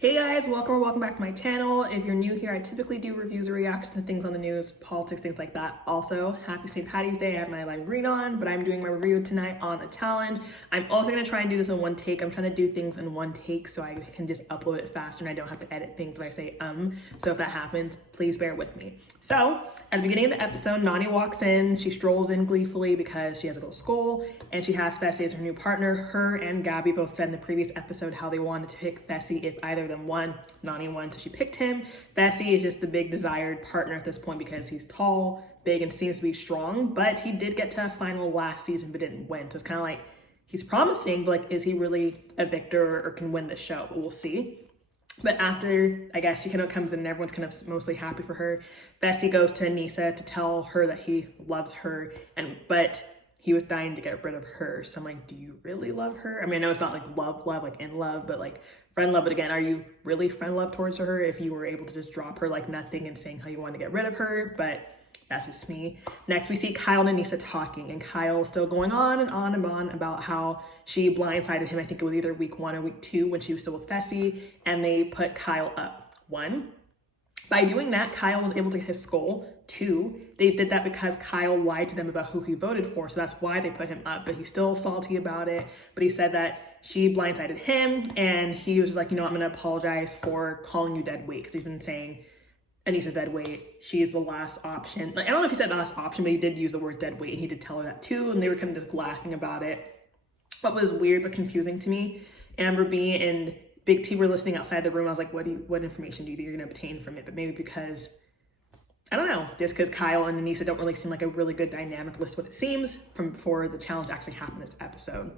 Hey guys, welcome or welcome back to my channel. If you're new here, I typically do reviews or reactions to things on the news, politics, things like that. Also, happy St. Patty's Day. I have my lime green on, but I'm doing my review tonight on a challenge. I'm also gonna try and do this in one take. I'm trying to do things in one take so I can just upload it faster and I don't have to edit things when I say So if that happens, please bear with me. So at the beginning of the episode, Nany walks in, she strolls in gleefully because she has a go to school and she has Fessy as her new partner. Her and Gabby both said in the previous episode how they wanted to pick Fessy if either of them won. Nany won, so she picked him. Fessy is just the big desired partner at this point because he's tall, big, and seems to be strong, but he did get to a final last season but didn't win. So it's kind of like, he's promising, but like, is he really a victor or can win the show? We'll see. But after, I guess, she kind of comes in and everyone's kind of mostly happy for her, Fessy goes to Anisa to tell her that he loves her, but he was dying to get rid of her. So I'm like, do you really love her? I mean, I know it's not like love, like in love, but like friend love. But again, are you really friend love towards her if you were able to just drop her like nothing and saying how you want to get rid of her? But that's just me. Next, we see Kyle and Anisa talking, and Kyle still going on and on and on about how she blindsided him. I think it was either week 1 or week 2 when she was still with Fessy, and they put Kyle up. 1, by doing that, Kyle was able to get his skull. 2, they did that because Kyle lied to them about who he voted for, so that's why they put him up. But he's still salty about it. But he said that she blindsided him, and he was just like, you know, I'm gonna apologize for calling you dead weight, because he's been saying Aneesa's dead weight. She's the last option. Like, I don't know if he said last option, but he did use the word dead weight, and he did tell her that too, and they were kind of just laughing about it. What was weird but confusing to me, Amber B and Big T were listening outside the room. I was like, what information do you think you're gonna obtain from it? But maybe because, I don't know, just because Kyle and Anisa don't really seem like a really good dynamic, list what it seems from before the challenge actually happened this episode.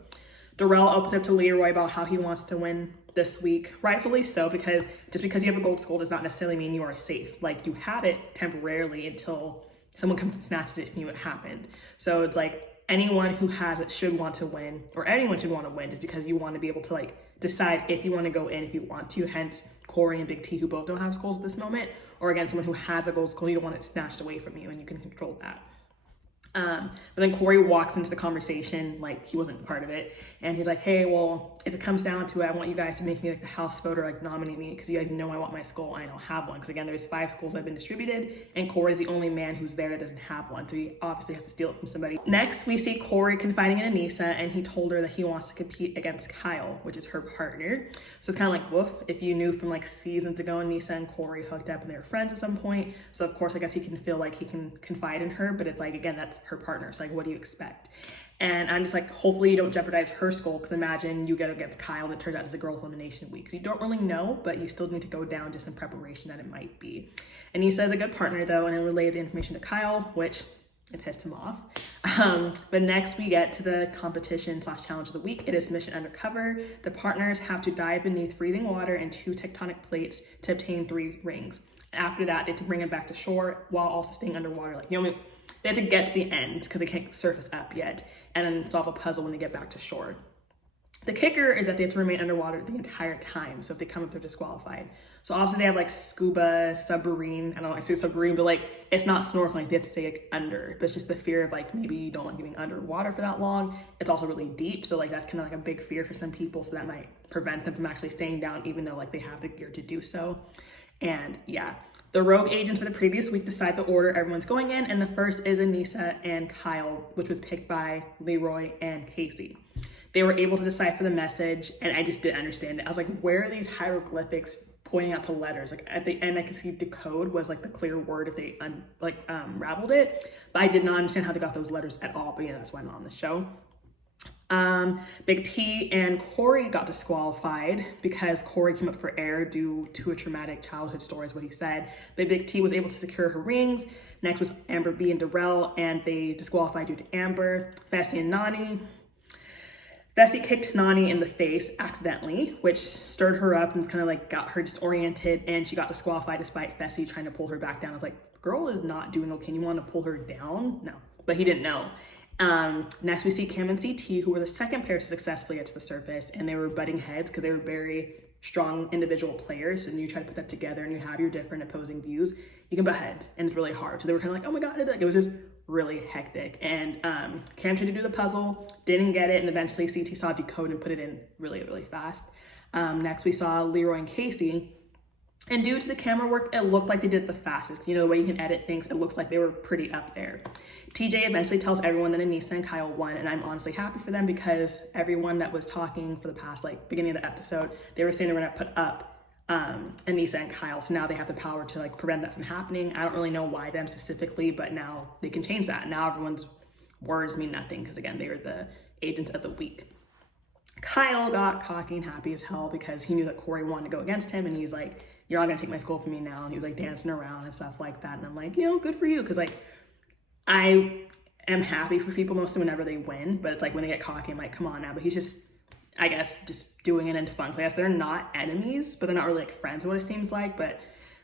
Darrell opens up to Leroy about how he wants to win this week, rightfully so, because just because you have a gold skull does not necessarily mean you are safe. Like, you have it temporarily until someone comes and snatches it from you. It happened. So it's like anyone who has it should want to win, or anyone should want to win, just because you want to be able to like decide if you want to go in, if you want to. Hence Cory and Big T, who both don't have skulls at this moment, or again, someone who has a gold skull, you don't want it snatched away from you and you can control that. But then Cory walks into the conversation like he wasn't part of it, and he's like, hey, well, if it comes down to it, I want you guys to make me like the house vote, or like nominate me, because you guys know I want my skull. I don't have one, because again, there's 5 skulls that have been distributed, and Cory's the only man who's there that doesn't have one, so he obviously has to steal it from somebody. Next, we see Cory confiding in Anisa, and he told her that he wants to compete against Kyle, which is her partner. So it's kind of like, woof, if you knew from like seasons ago, Anisa and Cory hooked up and they were friends at some point, so of course I guess he can feel like he can confide in her, but it's like, again, that's her partner, so like, what do you expect? And I'm just like, hopefully you don't jeopardize her skull, because imagine you get against Kyle and it turns out it's a girls' elimination week. So you don't really know, but you still need to go down just in preparation that it might be. And he says a good partner though, and then relayed the information to Kyle, which it pissed him off. But next we get to the competition / challenge of the week. It is Mission Undercover. The partners have to dive beneath freezing water and 2 tectonic plates to obtain 3 rings. After that, they have to bring them back to shore while also staying underwater. Like, you know, they have to get to the end because they can't surface up yet, and then solve a puzzle when they get back to shore. The kicker is that they have to remain underwater the entire time. So if they come up, they're disqualified. So obviously they have like scuba, submarine. I don't know, I say submarine, but like it's not snorkeling. They have to stay like under. But it's just the fear of like, maybe you don't like being underwater for that long. It's also really deep. So like that's kind of like a big fear for some people. So that might prevent them from actually staying down, even though like they have the gear to do so. And yeah, the rogue agents for the previous week decide the order everyone's going in, and the first is Anisa and Kyle, which was picked by Leroy and Casey. They were able to decipher the message, and I just didn't understand it. I was like, where are these hieroglyphics pointing out to letters? Like at the end, I could see decode was like the clear word if they unraveled it, but I did not understand how they got those letters at all. But yeah, that's why I'm on the show. Big T and Cory got disqualified because Cory came up for air due to a traumatic childhood story, is what he said. But Big T was able to secure her rings. Next was Amber B and Darrell, and they disqualified due to Amber. Fessy and Nany. Fessy kicked Nany in the face accidentally, which stirred her up and kind of like got her disoriented, and she got disqualified despite Fessy trying to pull her back down. I was like, girl is not doing okay. You want to pull her down? No, but he didn't know. Next we see Kam and CT, who were the second pair to successfully get to the surface, and they were butting heads because they were very strong individual players, and you try to put that together and you have your different opposing views, you can butt heads, and it's really hard. So they were kind of like, oh my god, it was just really hectic. And Kam tried to do the puzzle, didn't get it, and eventually CT saw decode and put it in really, really fast. Next, we saw Leroy and Casey. And due to the camera work, it looked like they did it the fastest. You know, the way you can edit things, it looks like they were pretty up there. TJ eventually tells everyone that Aneesa and Kyle won, and I'm honestly happy for them because everyone that was talking for the past, like, beginning of the episode, they were saying they were gonna put up Aneesa and Kyle, so now they have the power to, like, prevent that from happening. I don't really know why them specifically, but now they can change that. Now everyone's words mean nothing because, again, they were the agents of the week. Kyle got cocky and happy as hell because he knew that Cory wanted to go against him, and he's like, you're not gonna take my skull from me now. And he was like dancing around and stuff like that. And I'm like, you know, good for you. Cause like, I am happy for people mostly whenever they win, but it's like when they get cocky, I'm like, come on now. But he's just, I guess, just doing it into fun. I guess they're not enemies, but they're not really like friends, what it seems like. But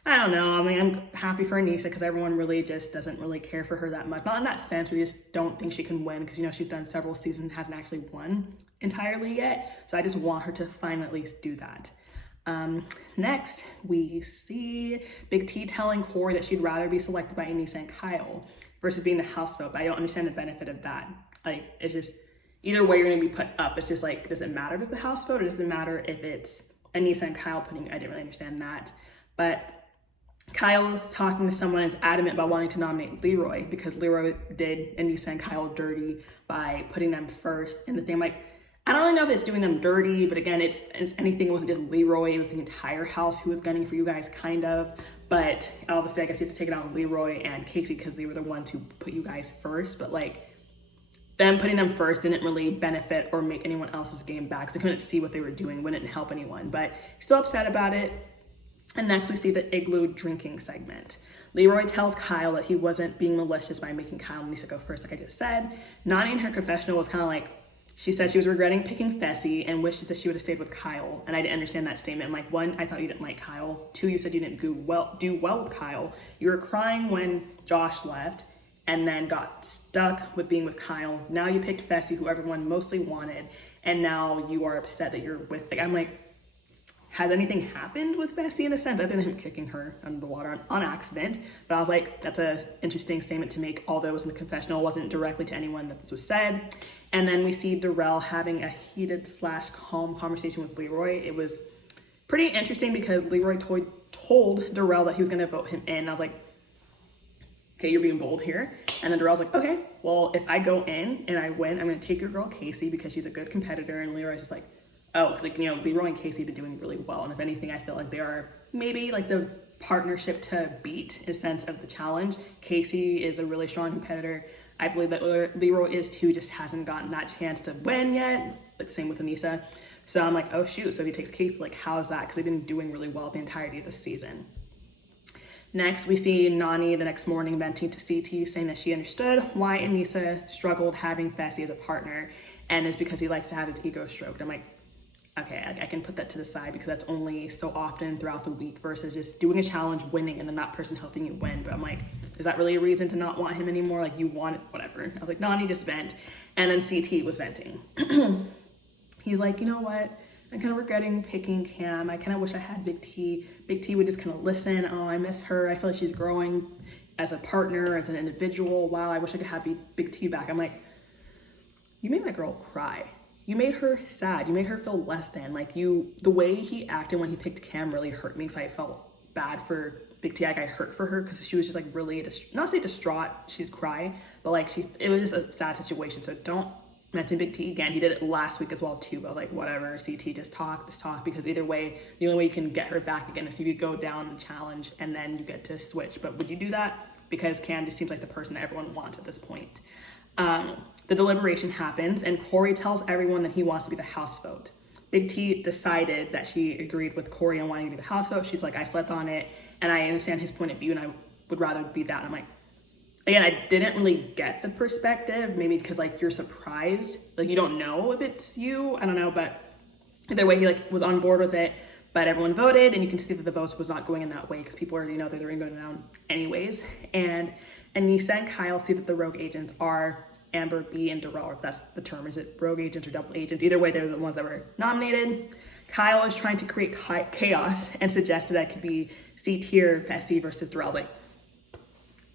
I don't know. I mean, I'm happy for Anisa because everyone really just doesn't really care for her that much. Not in that sense, we just don't think she can win because, you know, she's done several seasons, hasn't actually won entirely yet. So I just want her to finally at least do that. Next, we see Big T telling Cory that she'd rather be selected by Aneesa and Kyle versus being the house vote, but I don't understand the benefit of that. Like, it's just, either way you're gonna be put up. It's just like, does it matter if it's the house vote or does it matter if it's Aneesa and Kyle putting, I didn't really understand that. But Kyle is talking to someone and is adamant about wanting to nominate Leroy because Leroy did Aneesa and Kyle dirty by putting them first in the thing. Like, I don't really know if it's doing them dirty, but again, it's anything. It wasn't just Leroy, it was the entire house who was gunning for you guys, kind of. But obviously, I guess you have to take it out on Leroy and Casey because they were the ones who put you guys first. But like, them putting them first didn't really benefit or make anyone else's game back because they couldn't see what they were doing, wouldn't help anyone. But still upset about it. And next, we see the igloo drinking segment. Leroy tells Kyle that he wasn't being malicious by making Kyle and Lisa go first, like I just said. Nany in her confessional was kind of like, she said she was regretting picking Fessy and wishes that she would have stayed with Kyle. And I didn't understand that statement. I'm like, one, I thought you didn't like Kyle. Two, you said you didn't do well with Kyle. You were crying when Josh left and then got stuck with being with Kyle. Now you picked Fessy, who everyone mostly wanted. And now you are upset that you're with, like, I'm like, has anything happened with Fessy in a sense? Other than him kicking her under the water on accident. But I was like, that's an interesting statement to make, although it was in the confessional, it wasn't directly to anyone that this was said. And then we see Darrell having a heated / calm conversation with Leroy. It was pretty interesting because Leroy told Darrell that he was gonna vote him in. And I was like, okay, you're being bold here. And then Darrell's like, okay, well, if I go in and I win, I'm gonna take your girl Casey because she's a good competitor. And Leroy's just like, oh, because, like, you know, Leroy and Casey have been doing really well. And if anything, I feel like they are maybe like the partnership to beat in a sense of the challenge. Casey is a really strong competitor. I believe that Leroy is too, just hasn't gotten that chance to win yet. Like, same with Anisa. So I'm like, oh shoot, so if he takes Casey, like, how's that? Because they've been doing really well the entirety of the season. Next, we see Nany the next morning venting to CT, saying that she understood why Anisa struggled having Fessy as a partner, and it's because he likes to have his ego stroked. I'm like, okay, I can put that to the side because that's only so often throughout the week versus just doing a challenge, winning, and then that person helping you win. But I'm like, is that really a reason to not want him anymore? Like, you want it, whatever. I was like, Nany, just vent. And then CT was venting. He's like, you know what? I'm kind of regretting picking Kam. I kind of wish I had Big T. Big T would just kind of listen. Oh, I miss her. I feel like she's growing as a partner, as an individual. Wow, I wish I could have Big T back. I'm like, you made my girl cry. You made her sad. You made her feel less than. Like, the way he acted when he picked Kam really hurt me because I felt bad for Big T. Like, I hurt for her because she was just like really, not say distraught, she'd cry, but like it was just a sad situation. So don't mention Big T again. He did it last week as well too, but I was like, whatever, CT, just talk, because either way, the only way you can get her back again is if you go down the challenge and then you get to switch. But would you do that? Because Kam just seems like the person that everyone wants at this point. The deliberation happens and Cory tells everyone that he wants to be the house vote. Big T decided that she agreed with Cory on wanting to be the house vote. She's like, I slept on it and I understand his point of view and I would rather be that. And I'm like, again, I didn't really get the perspective, maybe because like you're surprised, like you don't know if it's you, I don't know, but either way, he like was on board with it, but everyone voted and you can see that the votes was not going in that way because people already know that they're going down anyways. And Anisa and Kyle see that the rogue agents are Amber B and Darrell, if that's the term. Is it rogue agent or double agent? Either way, they're the ones that were nominated. Kyle is trying to create chaos and suggested that it could be C-tier Fessy versus Darrell. I was like,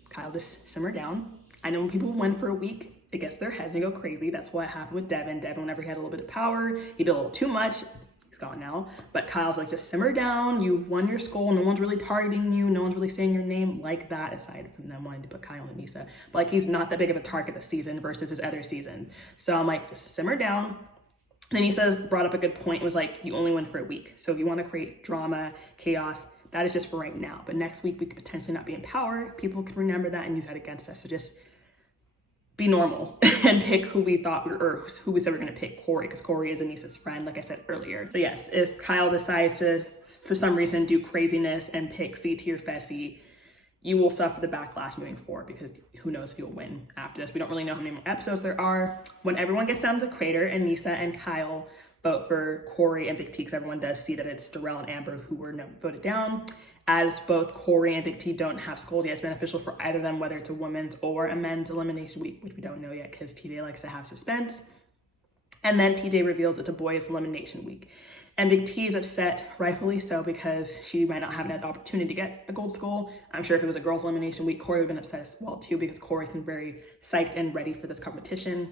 Kyle, just simmer down. I know when people win for a week, it gets their heads and go crazy. That's what happened with Devin. Devin, whenever he had a little bit of power, he did a little too much. he's gone now, but Kyle's like, just simmer down. You've won your skull. No one's really targeting you. No one's really saying your name like that, aside from them wanting to put Kyle and Anisa. But like, he's not that big of a target this season versus his other season. So I'm like, just simmer down. And then he says, brought up a good point, was like, you only win for a week. So if you want to create drama, chaos, that is just for right now. But next week we could potentially not be in power. People can remember that and use that against us. So just be normal and pick who we thought or who we said we're going to pick, Cory, because Cory is Anisa's friend, like I said earlier. So yes, if Kyle decides to, for some reason, do craziness and pick CT or Fessy, you will suffer the backlash moving forward, because who knows if you'll win after this. We don't really know how many more episodes there are. When everyone gets down to the crater, Anisa and Kyle vote for Cory and Big T, because everyone does see that it's Darrell and Amber who were voted down. As both Cory and Big T don't have skulls yet, it's beneficial for either of them, whether it's a women's or a men's elimination week, which we don't know yet because TJ likes to have suspense. And then TJ reveals it's a boys' elimination week. And Big T is upset, rightfully so, because she might not have an opportunity to get a gold skull. I'm sure if it was a girls' elimination week, Cory would have been upset as well too, because Cory's been very psyched and ready for this competition.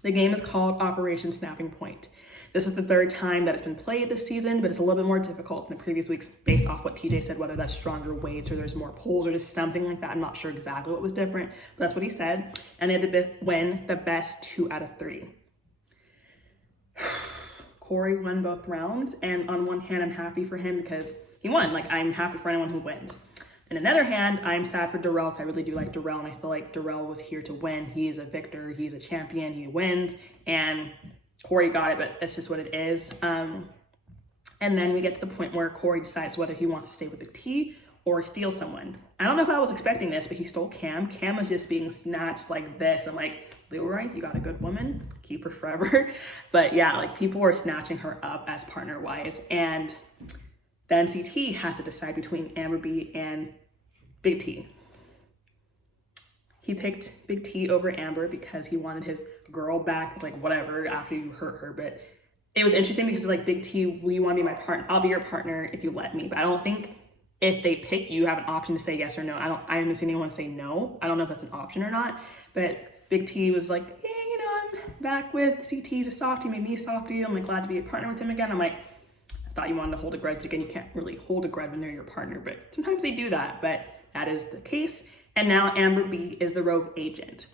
The game is called Operation Snapping Point. This is the third time that it's been played this season, but it's a little bit more difficult than the previous weeks based off what TJ said, whether that's stronger weights or there's more pulls or just something like that. I'm not sure exactly what was different, but that's what he said. And they had to win the best 2 out of 3. Cory won both rounds, and on one hand, I'm happy for him because he won. Like, I'm happy for anyone who wins. On another hand, I'm sad for Darrell, because I really do like Darrell, and I feel like Darrell was here to win. He's a victor, he's a champion, he wins, and Cory got it, but that's just what it is. And then we get to the point where Cory decides whether he wants to stay with Big T or steal someone. I don't know if I was expecting this, but he stole Kam. Kam was just being snatched like this. I'm like, Leroy, you got a good woman, keep her forever. But yeah, like, people were snatching her up as partner-wise. And then CT has to decide between Amber B and Big T. He picked Big T over Amber because he wanted his girl back. It's like, whatever, after you hurt her. But it was interesting because, like, Big T, will you want to be my partner? I'll be your partner if you let me. But I don't think if they pick you, you have an option to say yes or no. I haven't seen anyone say no. I don't know if that's an option or not. But Big T was like, yeah, you know, I'm back with CT. He's a softie, made me a softie. I'm like, glad to be a partner with him again. I'm like, I thought you wanted to hold a grudge. But again, you can't really hold a grudge when they're your partner. But sometimes they do that. But that is the case. And now Amber B is the rogue agent.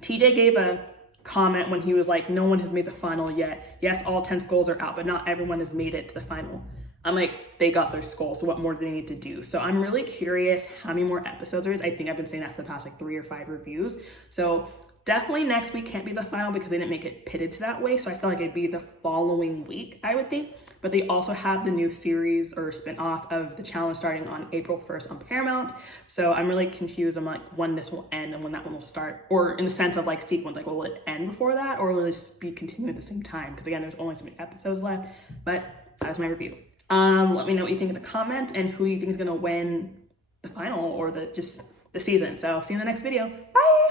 TJ gave a comment when he was like, no one has made the final yet. Yes, all 10 skulls are out, but not everyone has made it to the final. I'm like, they got their skull, so what more do they need to do? So I'm really curious how many more episodes there is. I think I've been saying that for the past like 3 or 5 reviews. So definitely next week can't be the final because they didn't make it pitted to that way. So I feel like it'd be the following week, I would think. But they also have the new series or spin-off of the challenge starting on April 1st on Paramount. So I'm really confused on like when this will end and when that one will start, or in the sense of like sequence, like will it end before that or will this be continuing at the same time? Because again, there's only so many episodes left, but that is my review. Let me know what you think in the comments and who you think is gonna win the final or just the season. So see you in the next video. Bye!